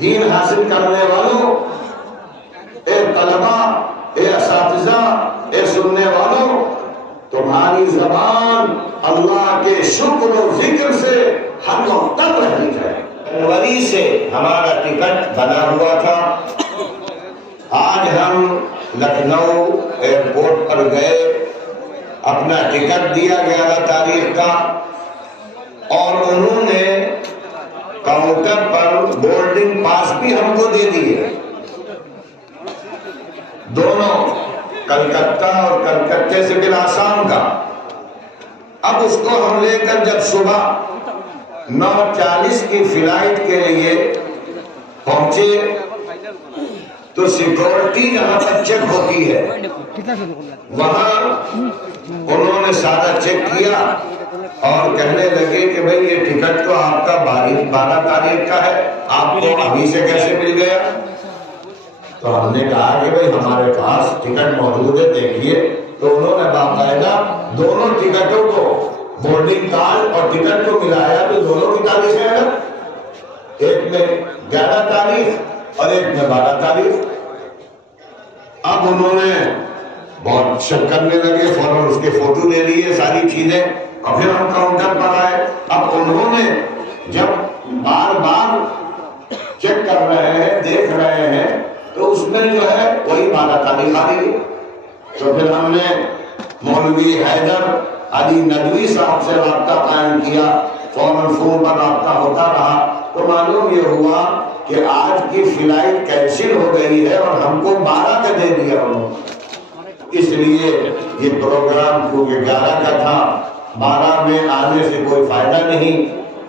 دین حاصل کرنے والوں، اے طلبہ، اے اساتذہ، اے سننے والوں، تمہاری زبان اللہ کے شکر و ذکر سے ہر وقت رہنی چاہیے۔ جنوری سے ہمارا ٹکٹ بنا ہوا تھا، آج ہم لکھنؤ ایئرپورٹ پر گئے، اپنا ٹکٹ دیا 11 تاریخ کا، اور انہوں نے کاؤنٹر پر بورڈنگ پاس بھی ہم کو دے دیے، دونوں، کلکتہ اور کلکتے سے بالآسام کا۔ اب اس کو ہم لے کر جب صبح 9:40 کی فلائٹ کے لیے پہنچے تو سیکورٹی جہاں پر چیک ہوتی ہے وہاں انہوں نے سارا چیک کیا اور کہنے لگے کہ بھئی یہ ٹکٹ تو آپ کا 12 تاریخ کا ہے، آپ کو ابھی سے کیسے مل گیا؟ تو ہم نے کہا کہ بھئی ہمارے پاس ٹکٹ موجود ہے، دیکھیے۔ تو انہوں نے باقاعدہ دونوں ٹکٹوں کو، بورڈنگ کارڈ اور ٹکٹ کو ملایا تو دونوں کی تاریخیں ہیں، ایک میں 11 تاریخ اور ایک میں 12 تاریخ۔ اب انہوں نے بہت شک کرنے لگے، فوراً اس کے فوٹو لے لیے، ساری چیزیں، اور پھر ہم کاؤنٹر پر آئے۔ اب انہوں نے جب بار بار چیک کر رہے ہیں، دیکھ رہے ہیں، تو اس میں جو ہے وہی 12 تاریخ آ رہی ہے۔ تو پھر ہم نے مولوی حیدر علی ندوی صاحب سے رابطہ قائم کیا، فوراً فون پر رابطہ ہوتا رہا، تو معلوم یہ ہوا کہ آج کی فلائٹ کینسل ہو گئی ہے اور ہم کو 12 کا دے دیا انہوں نے۔ اس لیے یہ پروگرام کیونکہ 11 کا تھا، 12 میں آنے سے کوئی فائدہ نہیں،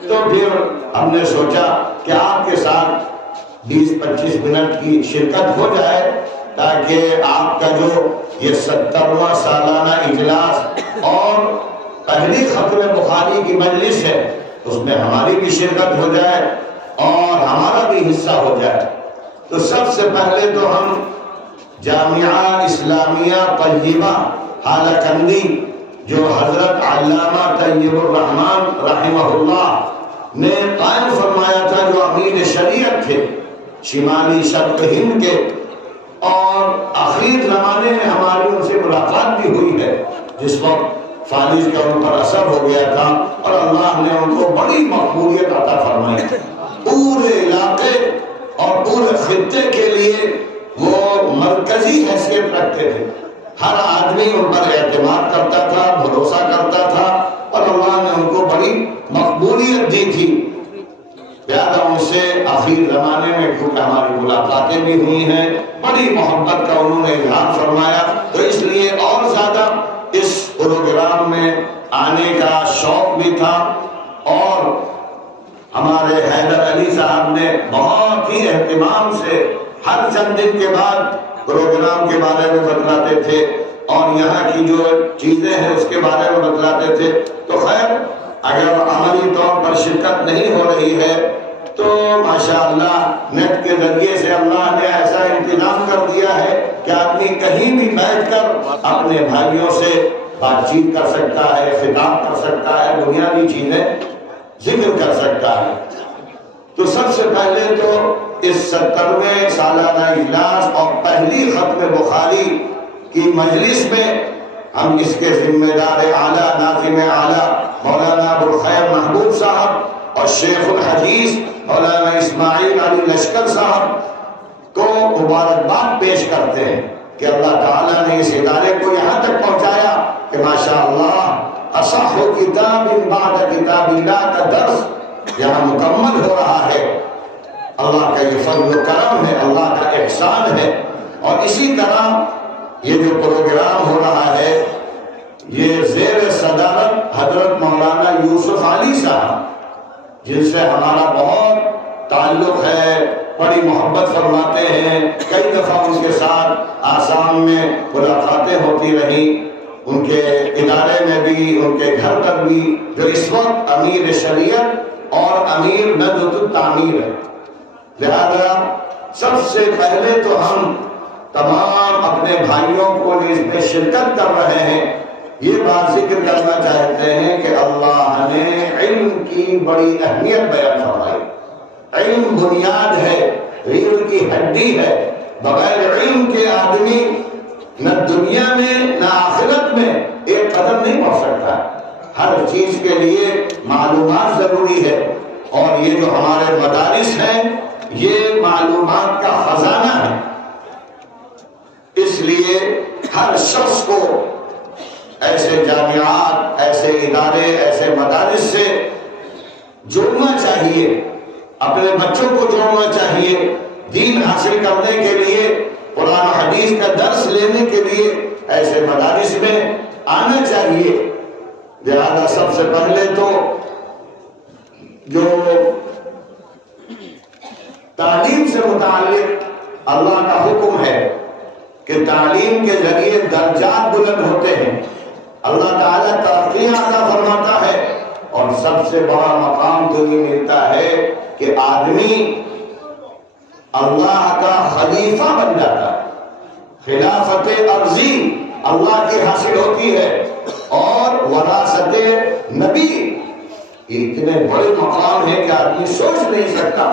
تو پھر ہم نے سوچا کہ آپ کے ساتھ 20-25 منٹ کی شرکت ہو جائے تاکہ آپ کا جو یہ 70واں سالانہ اجلاس اور پہلی ختم بخاری کی مجلس ہے اس میں ہماری بھی شرکت ہو جائے اور ہمارا بھی حصہ ہو جائے۔ تو سب سے پہلے تو ہم جامعہ اسلامیہ طیبہ ہالہ جو حضرت علامہ طیب الرحمن رحمہ اللہ نے قائم فرمایا تھا، جو امیر شریعت تھے شمالی شرق ہند کے، اور آخری زمانے میں ہماری ان سے ملاقات بھی ہوئی ہے جس وقت فالج کا ان پر اثر ہو گیا تھا، اور اللہ نے ان کو بڑی مقبولیت عطا فرمائی، پورے علاقے اور پورے خطے کے لیے وہ مرکزی حیثیت رکھتے تھے، ہر آدمی ان پر اعتماد کرتا تھا، بھروسہ کرتا تھا، اور اللہ نے ان کو بڑی مقبولیت دی تھی۔ لہذا ان سے آخر زمانے میں کیونکہ ہماری ملاقاتیں بھی ہوئی ہیں، بڑی محبت کا انہوں نے اظہار فرمایا، تو اس لیے اور زیادہ اس پروگرام میں آنے کا شوق بھی تھا۔ اور ہمارے حیدر علی صاحب نے بہت ہی اہتمام سے ہر چند دن کے بعد پروگرام کے بارے میں بتلاتے تھے اور یہاں کی جو چیزیں ہیں اس کے بارے میں بتلاتے تھے۔ تو خیر اگر عملی طور پر شرکت نہیں ہو رہی ہے تو ماشاءاللہ نیٹ کے ذریعے سے اللہ نے ایسا انتظام کر دیا ہے کہ آدمی کہیں بھی بیٹھ کر اپنے بھائیوں سے بات چیت کر سکتا ہے، خطاب کر سکتا ہے، بنیادی چیزیں ذکر کر سکتا ہے۔ تو سب سے پہلے تو اس 70ویں سالانہ اجلاس اور پہلی ختم بخاری کی مجلس میں ہم اس کے ذمہ دار اعلیٰ، ناظم اعلیٰ مولانا ابوالخیر محبوب صاحب اور شیخ الحدیث مولانا اسماعیل علی لشکر صاحب کو مبارکباد پیش کرتے ہیں کہ اللہ تعالیٰ نے اس ادارے کو یہاں تک پہنچایا کہ ماشاءاللہ اصح کتاب بعد کتاب اللہ کا درس یہاں مکمل ہو رہا ہے۔ اللہ کا یہ فضل و کرم ہے، اللہ کا احسان ہے۔ اور اسی طرح یہ جو پروگرام ہو رہا ہے یہ زیر صدارت حضرت مولانا یوسف علی صاحب جن سے ہمارا بہت تعلق ہے، بڑی محبت فرماتے ہیں، کئی دفعہ ان کے ساتھ آسام میں ملاقاتیں ہوتی رہی، ان کے ادارے میں بھی، ان کے گھر پر بھی، جو اس وقت امیر شریعت اور امیر ندوۃ التعمیر ہے۔ لہذا سب سے پہلے تو ہم تمام اپنے بھائیوں کو اس میں شرکت کر رہے ہیں، یہ بات ذکر کرنا چاہتے ہیں کہ اللہ نے علم کی بڑی اہمیت بیان فرمائی۔ علم بنیاد ہے، ریڑھ کی ہڈی ہے. بغیر علم کے آدمی نہ دنیا میں نہ آخرت میں ایک قدم نہیں بڑھ سکتا. ہر چیز کے لیے معلومات ضروری ہے، اور یہ جو ہمارے مدارس ہیں یہ معلومات کا خزانہ ہے. اس لیے ہر شخص کو ایسے جامعات، ایسے ادارے، ایسے مدارس سے جوڑنا چاہیے، اپنے بچوں کو جوڑنا چاہیے. دین حاصل کرنے کے لیے، قرآن و حدیث کا درس لینے کے لیے ایسے مدارس میں آنا چاہیے. لہذا سب سے پہلے تو جو تعلیم سے متعلق اللہ کا حکم ہے کہ تعلیم کے ذریعے درجات بلند ہوتے ہیں، اللہ تعالیٰ ترقی عطا فرماتا ہے، اور سب سے بڑا مقام تو یہ ملتا ہے کہ آدمی اللہ کا خلیفہ بن جاتا ہے. خلافت ارضی اللہ کی حاصل ہوتی ہے، اور وراثت نبی اتنے بڑے مقام ہے کہ آدمی سوچ نہیں سکتا.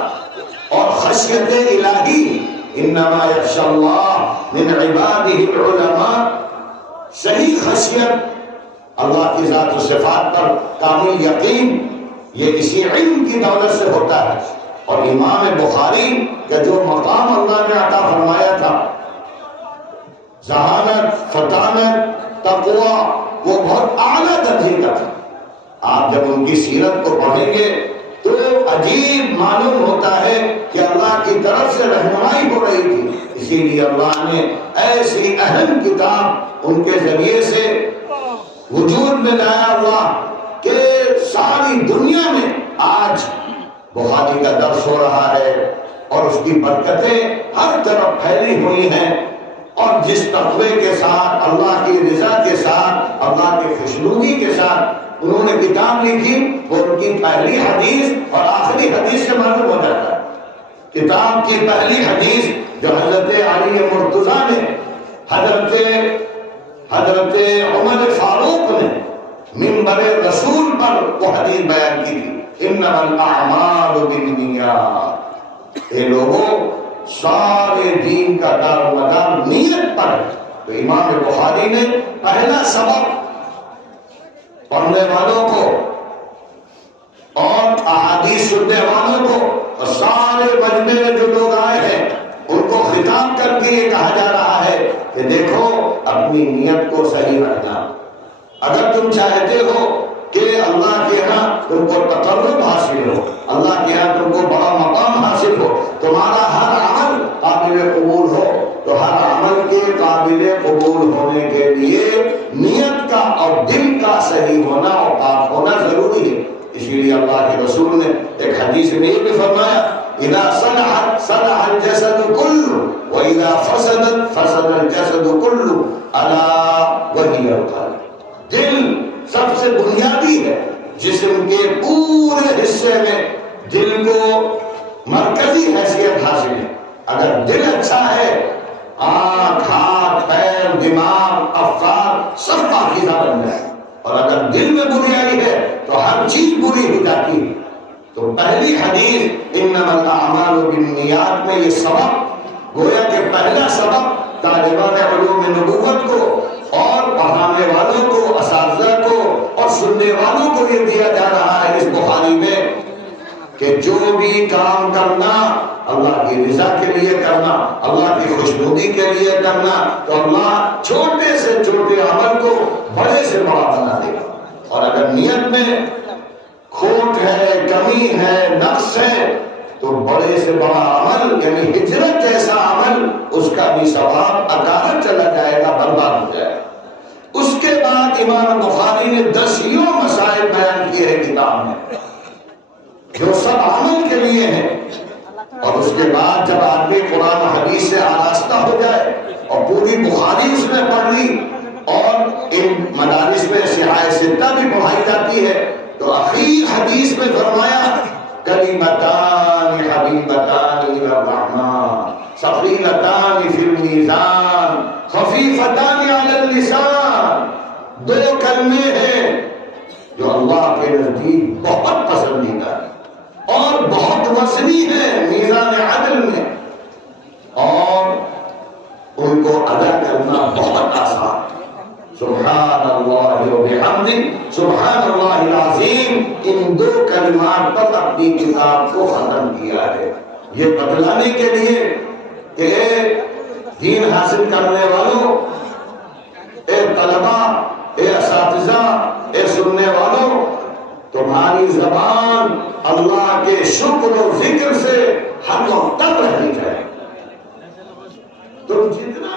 اور خشیت الہی، انما یخشی اللہ من عبادہ العلماء، صحیح خشیت، اللہ کی ذات و صفات پر کامل یقین، یہ اسی علم کی دولت سے ہوتا ہے. اور امام بخاری کا جو مقام اللہ نے عطا فرمایا تھا، ذہانت، فطانت، تقوی، وہ بہت اعلیٰ درجے کا تھا. آپ جب ان کی سیرت کو پڑھیں گے تو عجیب معلوم ہوتا ہے کہ اللہ کی طرف سے رہنمائی ہو رہی تھی. اسی لیے اللہ نے ایسی اہم کتاب ان کے ذریعے سے وجود میں لایا اللہ کہ ساری دنیا میں آج بخاری کا درس ہو رہا ہے، اور اس کی برکتیں ہر طرف پھیلی ہوئی ہیں. اور جس تقوی کے ساتھ، اللہ کی رضا کے ساتھ، اللہ کی خوشنودی کے ساتھ انہوں نے کتاب لکھی، وہ ان کی پہلی حدیث اور آخری حدیث سے معلوم ہو جاتا ہے. کتاب کی پہلی حدیث جو حضرت علی مرتضیٰ نے حضرت عمر فاروق نے منبر رسول پر وہ حدیث بیان کی تھی، انما الاعمال بالنیات. اے لوگوں، سارے دین کا دار و مدار نیت پر ہے. تو امام بخاری نے پہلا سبق پڑھنے والوں کو اور احادیث سننے والوں کو اور سارے مجمع میں جو لوگ آئے ہیں ان کو خطاب کر کے یہ کہا جا رہا ہے کہ دیکھو، اپنی نیت کو صحیح رکھنا. اگر تم چاہتے ہو کہ اللہ کے ہاں تم کو تقرب حاصل ہو، اللہ کے ہاں تم کو بڑا مقام حاصل ہو، تمہارا ہر عمل قابل قبول ہو، تو ہر عمل کے قابل قبول ہونے کے لیے نیت کا اور دل کا صحیح ہونا اور پاک ہونا ضروری ہے. اسی لیے اللہ کے رسول نے ایک حدیث میں یہ بھی فرمایا، اذا صلحت صلح الجسد كله واذا فسدت فسد الجسد كله الا وهي القلب. دل سب سے بنیادی ہے، جسم کے پورے حصے میں دل کو مرکزی حیثیت حاصل ہے. اگر دل اچھا ہے، آنکھ، ہاتھ، پیر، دماغ، افکار سب پاکیزہ بن جائے. اور اگر دل میں بریائی ہے تو ہر چیز بری ہو جاتی ہے. تو پہلی حدیث انما الاعمال بالنیات میں یہ سبق گویا کہ پہلا سبق طالبان علوم نبوت کو اور پڑھانے والوں کو، اساتذہ کو اور سننے والوں کو یہ دیا جا رہا ہے اس بخاری میں کہ جو بھی کام کرنا اللہ کی رضا کے لیے کرنا، اللہ کی خوشنودی کے لیے کرنا، تو اللہ چھوٹے سے چھوٹے عمل کو بڑے سے بڑا بنا دے گا. اور اگر نیت میں کھوٹ ہے، کمی ہے، نقص ہے، تو بڑے سے بڑا عمل یعنی ہجرت جیسا عمل اس کا بھی ثواب اکارت چلا جائے گا، برباد ہو جائے گا. اس کے بعد امام بخاری نے 10 مسائل بیان کیے ہیں کتاب میں جو سب عمل کے لیے ہیں. اور اس کے بعد جب آدمی قرآن و حدیث سے آراستہ ہو جائے اور پوری بخاری اس نے پڑھ لی اور ان مدارس میں صحاح ستہ بھی پڑھائی جاتی ہے، تو اخیر حدیث میں فرمایا کلمتان حبیبتان الی الرحمن ثقیلتان فی المیزان خفیفتان علی اللسان. 2 کلمے ہیں جو اللہ کے نزدیک بہت پسندیدہ ہے اور بہت وزنی ہے میزان عدل میں. بحمدہ سبحان اللہ العظیم، ان 2 کلمات پر اپنی کتاب کو ختم کیا ہے، یہ بتلانے کے لیے کہ اے دین حاصل کرنے والوں، اے طلبہ، اے اساتذہ، اے سننے والوں، تمہاری زبان اللہ کے شکر و ذکر سے ہر وقت رہنی چاہیے۔ تم جتنا